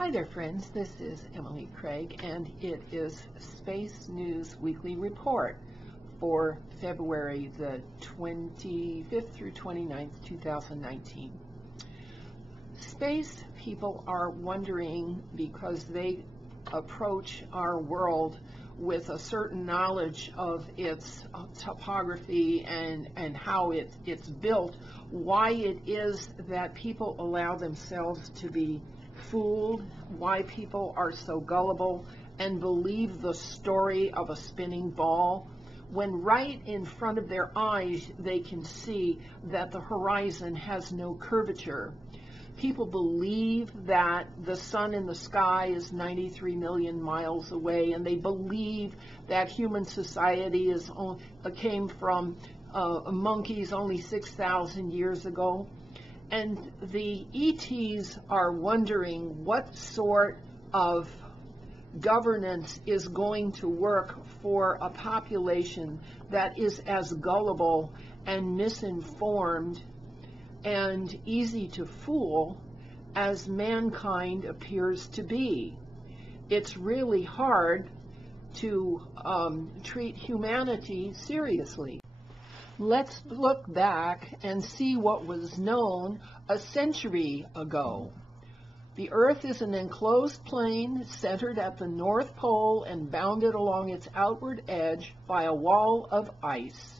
Hi there, friends. This is Emily Craig, and it is Space News Weekly Report for February the 25th through 29th, 2019. Space people are wondering, because they approach our world with a certain knowledge of its topography and how it's built, why it is that people allow themselves to be fooled, why people are so gullible and believe the story of a spinning ball, when right in front of their eyes they can see that the horizon has no curvature. People believe that the sun in the sky is 93 million miles away, and they believe that human society came from monkeys only 6,000 years ago. And the ETs are wondering what sort of governance is going to work for a population that is as gullible and misinformed and easy to fool as mankind appears to be. It's really hard to treat humanity seriously. Let's look back and see what was known a century ago. The Earth is an enclosed plane centered at the North Pole and bounded along its outward edge by a wall of ice.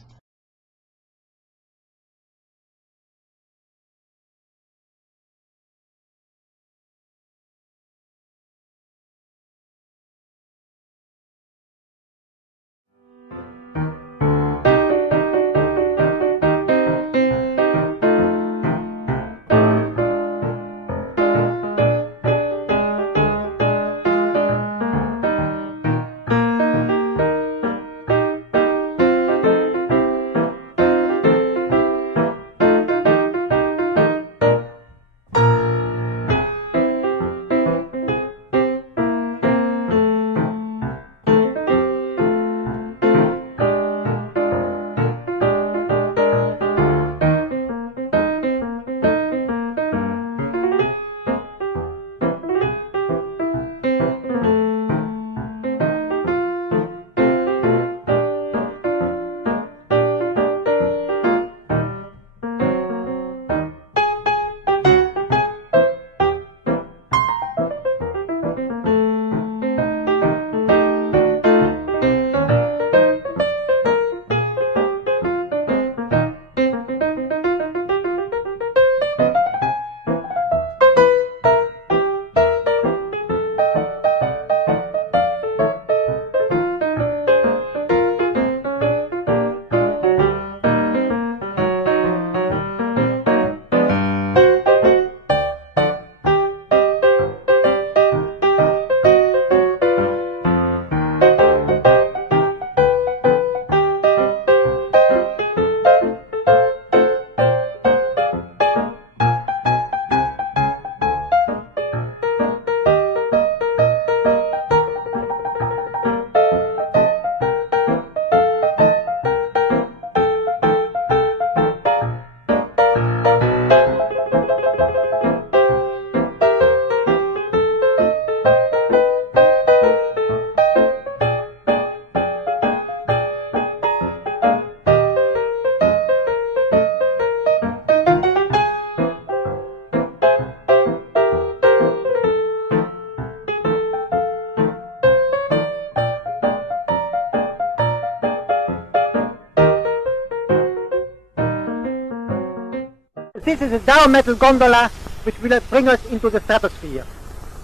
This is a down metal gondola which will bring us into the stratosphere.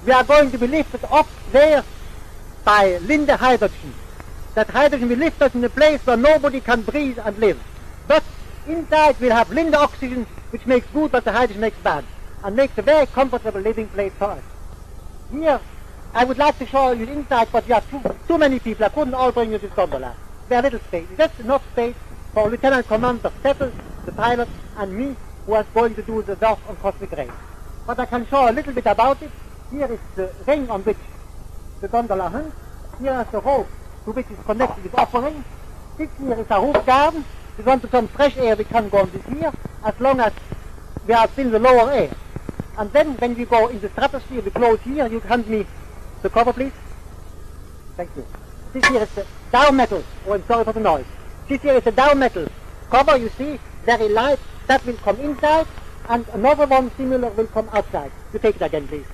We are going to be lifted up there by Linde hydrogen. That hydrogen will lift us in a place where nobody can breathe and live. But inside we'll have Linde oxygen, which makes good what the hydrogen makes bad, and makes a very comfortable living place for us. Here I would like to show you inside, but we have too many people. I couldn't all bring you this gondola. Very little space. Just enough space for Lieutenant Commander Settle, the pilot, and me, who was going to do the work on cosmic rays. But I can show a little bit about it. Here is the ring on which the gondola hangs. Here is the rope to which is connected with upper ring. This here is a roof garden. We want some fresh air, we can go on this here, as long as we are still in the lower air. And then when we go in the stratosphere, we close here. You hand me the cover, please. Thank you. This here is the down metal. Oh, I'm sorry for the noise. This here is the down metal cover, you see, very light. That will come inside, and another one similar will come outside. You take it again, please.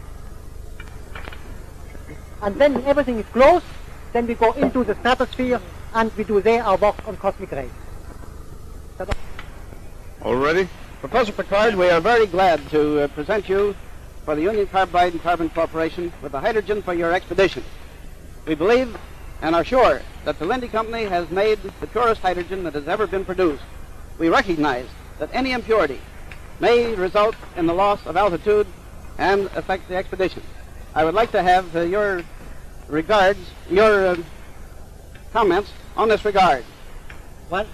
And then when everything is closed, then we go into the stratosphere, and we do there our work on cosmic rays. All ready? Professor Piccard, we are very glad to present you for the Union Carbide and Carbon Corporation with the hydrogen for your expedition. We believe and are sure that the Linde Company has made the purest hydrogen that has ever been produced. We recognize that any impurity may result in the loss of altitude and affect the expedition. I would like to have your comments on this regard. Well,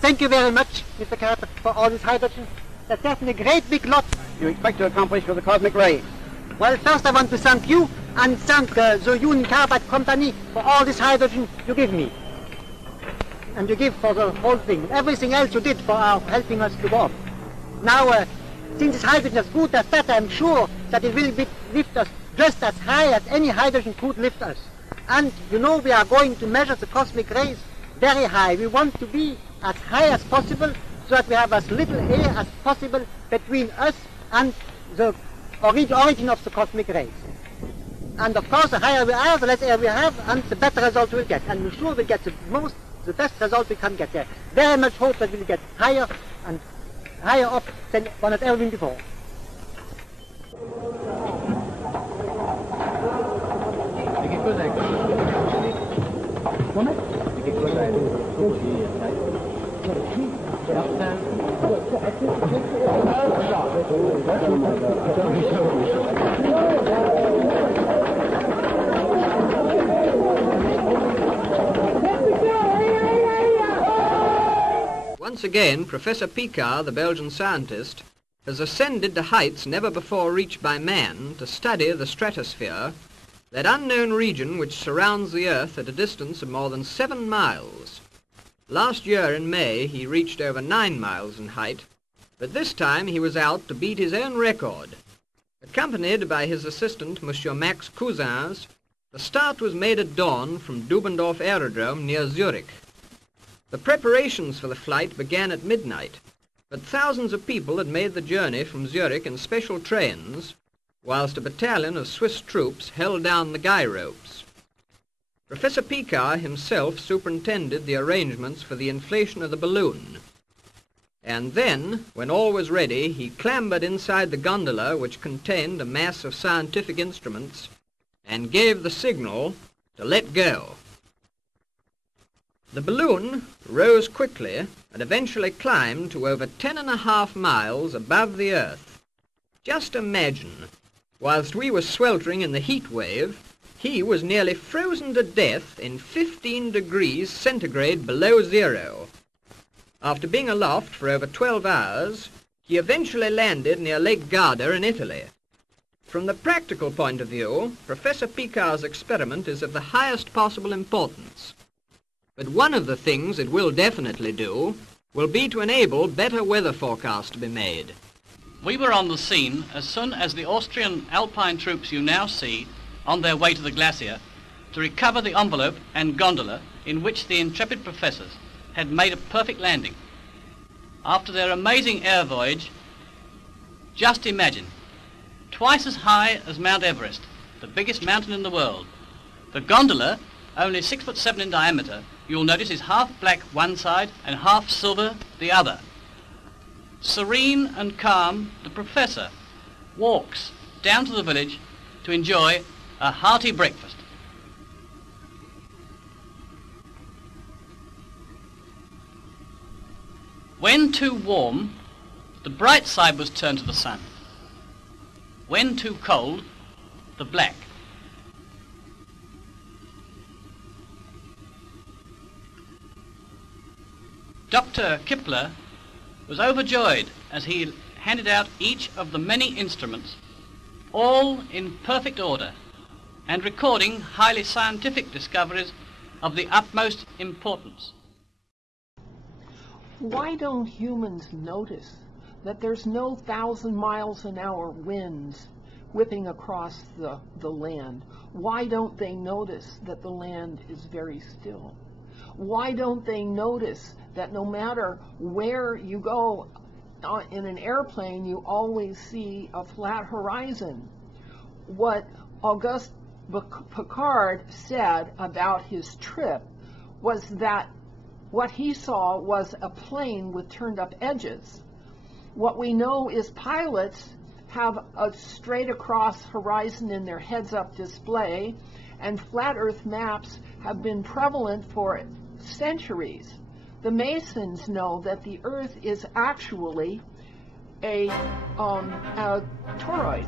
thank you very much, Mr. Carter, for all this hydrogen. That's definitely a great big lot. You expect to accomplish with the cosmic rays? Well, first I want to thank you and thank the Union Carbide Company for all this hydrogen you give me. And you give for the whole thing. Everything else you did for helping us to go. Now, since this hydrogen is good as that, I'm sure that it will lift us just as high as any hydrogen could lift us. And, you know, we are going to measure the cosmic rays very high. We want to be as high as possible so that we have as little air as possible between us and the origin of the cosmic rays. And of course, the higher we are, the less air we have, and the better result we'll get. And we're sure we'll get the best result we can get there. Very much hope that we'll get higher and higher up than one has ever been before. Once again, Professor Piccard, the Belgian scientist, has ascended to heights never before reached by man to study the stratosphere, that unknown region which surrounds the Earth at a distance of more than 7 miles. Last year in May he reached over 9 miles in height, but this time he was out to beat his own record. Accompanied by his assistant, Monsieur Max Cousins, the start was made at dawn from Dubendorf Aerodrome near Zurich. The preparations for the flight began at midnight, but thousands of people had made the journey from Zurich in special trains, whilst a battalion of Swiss troops held down the guy ropes. Professor Piccard himself superintended the arrangements for the inflation of the balloon. And then, when all was ready, he clambered inside the gondola which contained a mass of scientific instruments and gave the signal to let go. The balloon rose quickly and eventually climbed to over 10.5 miles above the Earth. Just imagine, whilst we were sweltering in the heat wave, he was nearly frozen to death in 15 degrees centigrade below zero. After being aloft for over 12 hours, he eventually landed near Lake Garda in Italy. From the practical point of view, Professor Piccard's experiment is of the highest possible importance. But one of the things it will definitely do will be to enable better weather forecasts to be made. We were on the scene as soon as the Austrian Alpine troops you now see on their way to the glacier to recover the envelope and gondola in which the intrepid professors had made a perfect landing. After their amazing air voyage, just imagine, twice as high as Mount Everest, the biggest mountain in the world. The gondola, only 6'7" in diameter, you'll notice is half black one side and half silver the other. Serene and calm, the professor walks down to the village to enjoy a hearty breakfast. When too warm, the bright side was turned to the sun. When too cold, the black. Dr. Kipler was overjoyed as he handed out each of the many instruments, all in perfect order, and recording highly scientific discoveries of the utmost importance. Why don't humans notice that there's no 1,000 miles an hour winds whipping across the land? Why don't they notice that the land is very still? Why don't they notice that no matter where you go in an airplane, you always see a flat horizon? What August Piccard said about his trip was that what he saw was a plane with turned up edges. What we know is pilots have a straight across horizon in their heads-up display, and flat earth maps have been prevalent for centuries. The Masons know that the earth is actually a toroid.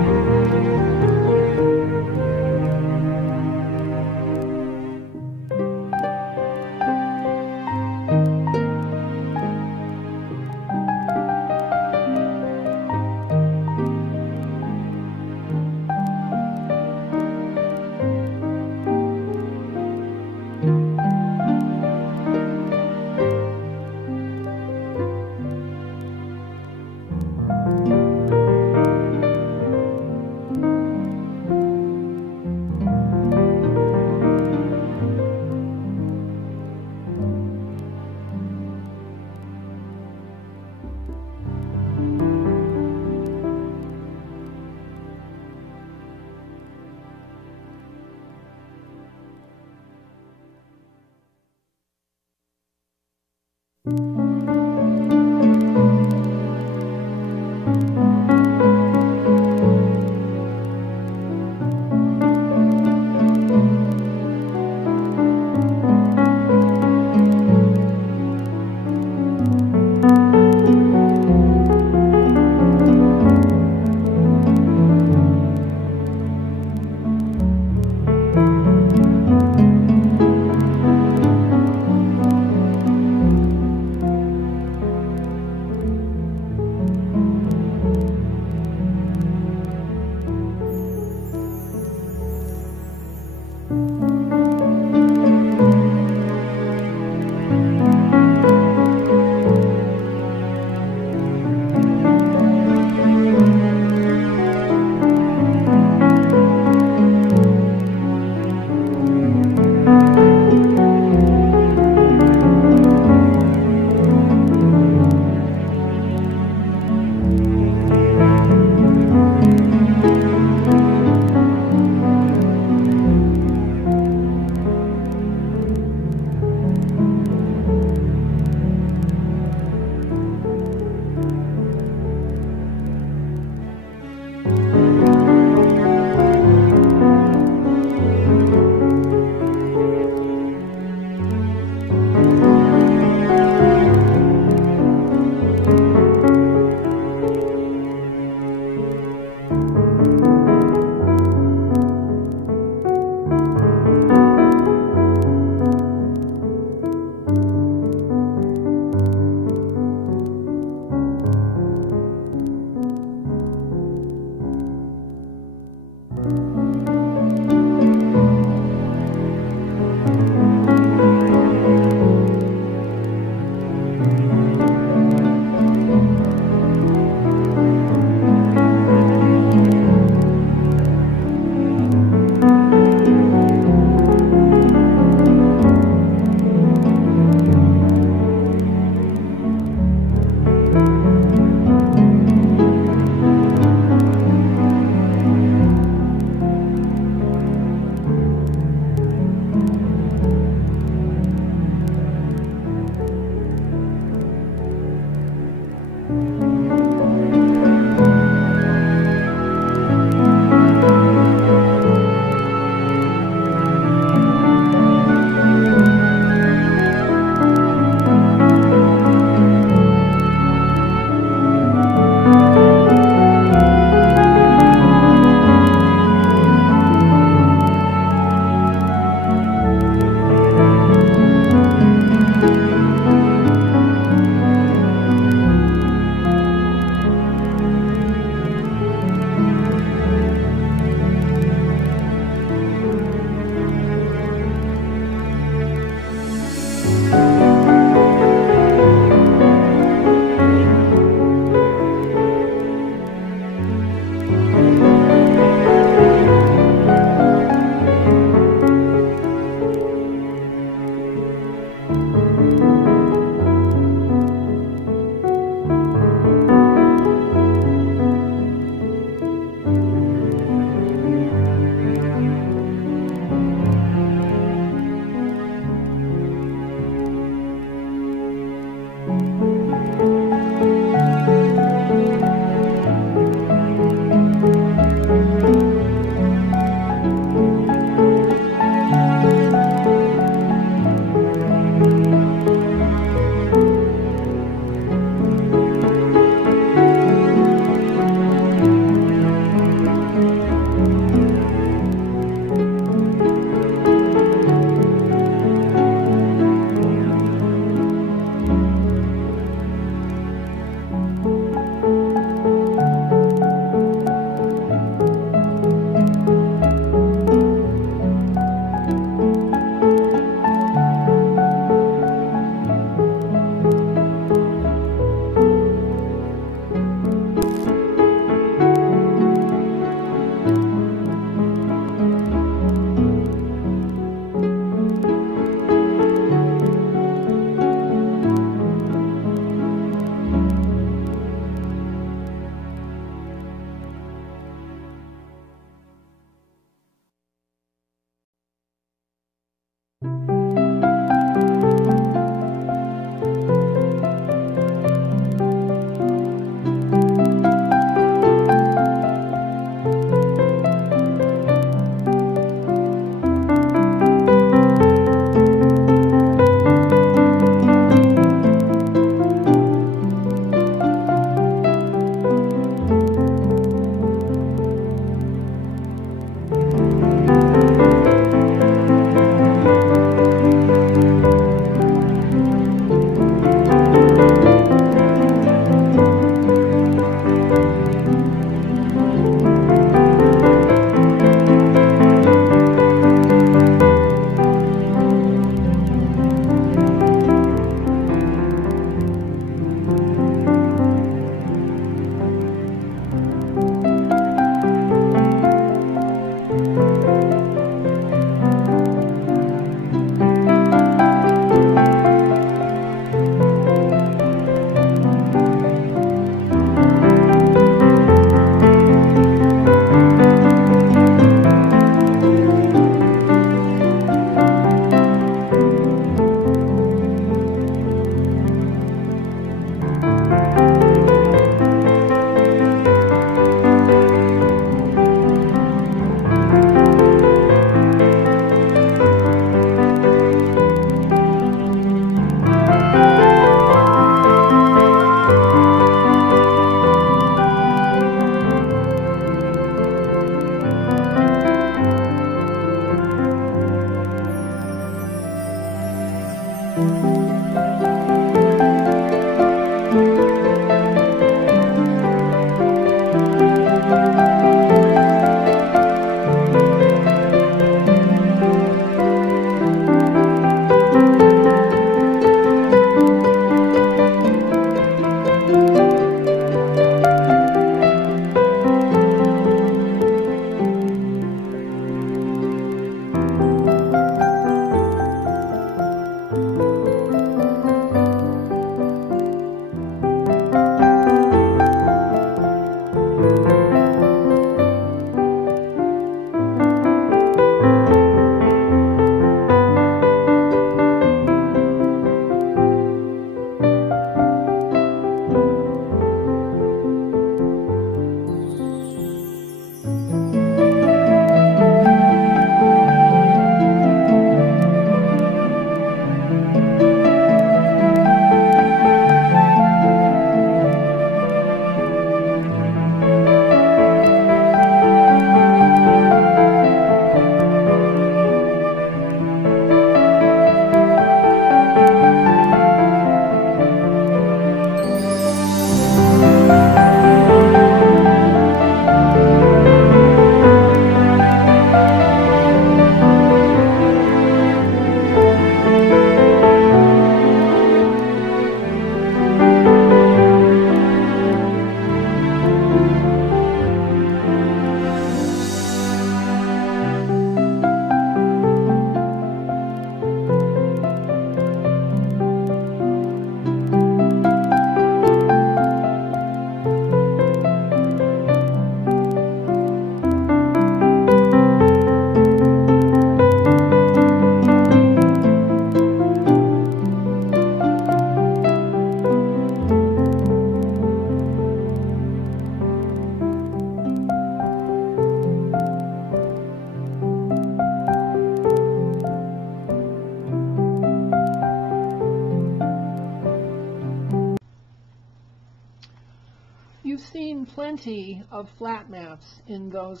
plenty of flat maps in those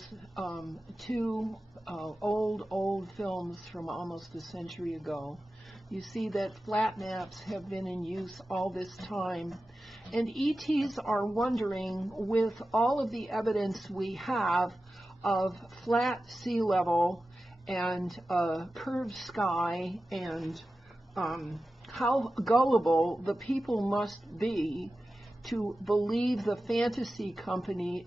two old films from almost a century ago. You see that flat maps have been in use all this time. And ETs are wondering, with all of the evidence we have of flat sea level and curved sky, and how gullible the people must be to believe the fantasy companies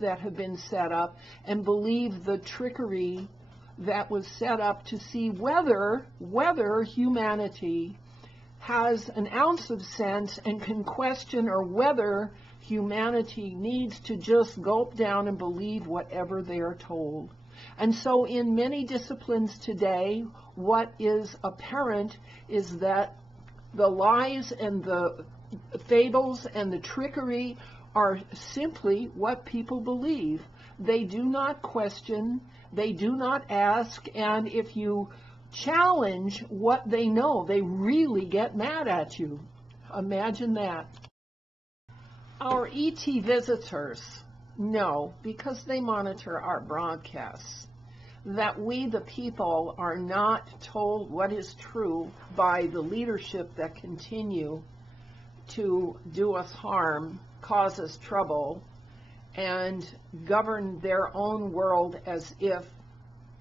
that have been set up, and believe the trickery that was set up to see whether humanity has an ounce of sense and can question, or whether humanity needs to just gulp down and believe whatever they are told. And so in many disciplines today, what is apparent is that the lies and the fables and the trickery are simply what people believe. They do not question, they do not ask, and if you challenge what they know, they really get mad at you. Imagine that. Our ET visitors know, because they monitor our broadcasts, that we, the people, are not told what is true by the leadership that continue to do us harm, cause us trouble, and govern their own world as if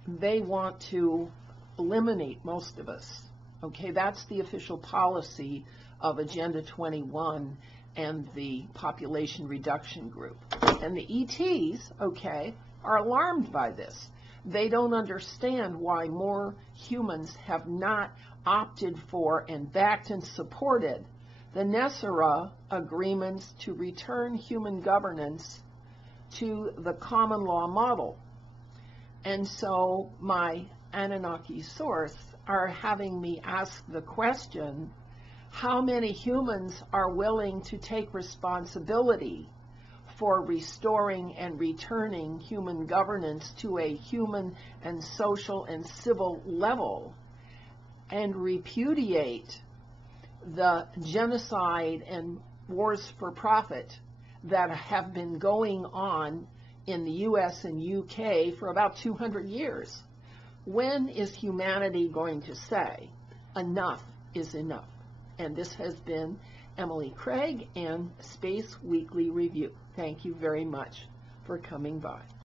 they want to eliminate most of us. Okay, that's the official policy of Agenda 21 and the population reduction group. And the ETs, okay, are alarmed by this. They don't understand why more humans have not opted for and backed and supported the Nessara agreements to return human governance to the common law model. And so my Anunnaki source are having me ask the question, how many humans are willing to take responsibility for restoring and returning human governance to a human and social and civil level, and repudiate the genocide and wars for profit that have been going on in the US and UK for about 200 years? When is humanity going to say, enough is enough? And this has been Emily Craig and Space Weekly Review. Thank you very much for coming by.